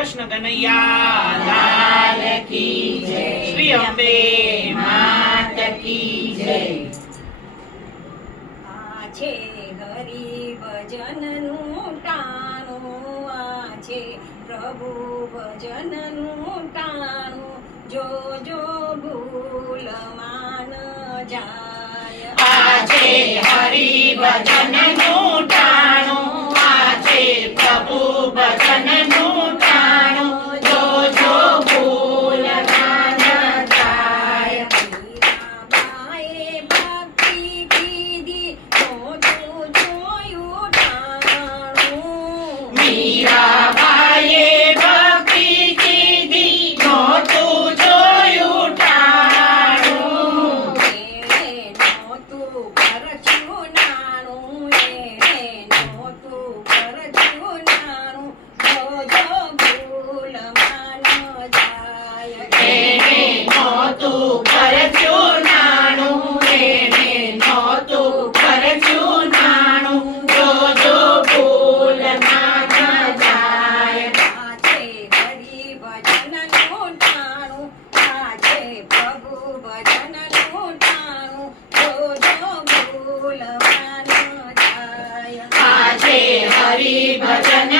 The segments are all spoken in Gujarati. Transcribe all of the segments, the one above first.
કૃષ્ણ કનૈયા શ્રી અંબે માત ગરીબ જનનું ટાણું આજે પ્રભુ ભજનનું ટાણું. જો જો ભૂલ માન જાય. આ છે હરિ ભજનનું ટાણું આજે हरि भजन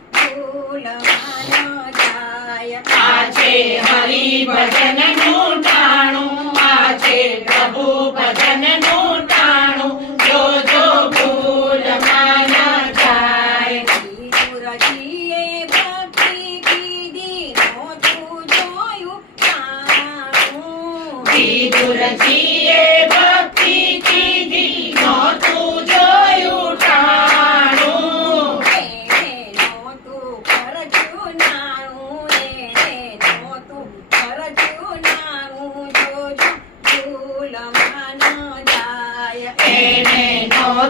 ભૂલ માન જાય આજે હરિ ભજનનું ટાણું આજે પ્રભુ ભજનનું ટાણું. જો જો ભૂલ માન જાય ગુરજીએ ભક્તિ કીધી મોઢું જોયું ટાણું. ગુરજીએ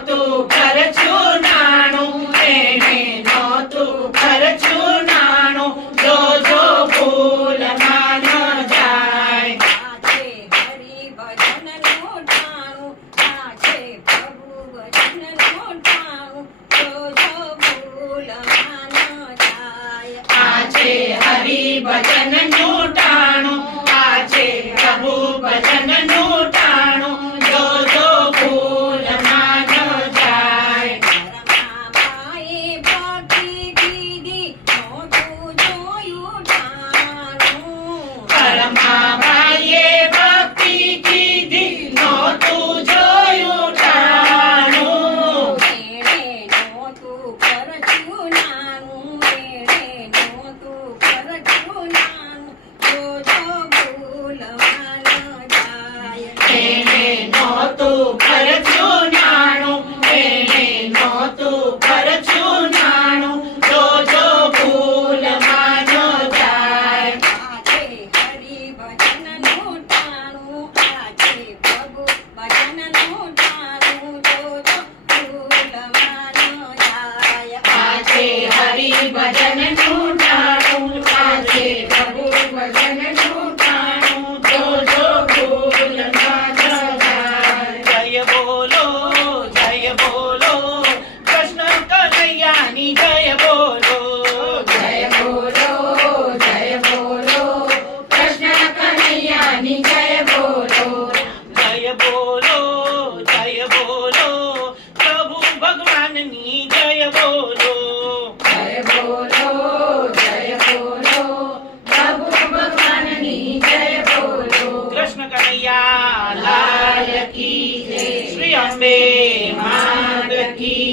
નહોતું ખર્ચું નાણું એને નહોતું ખર્ચું નાણું. જો જો ફૂલ માન જાય. હરિ ભજન He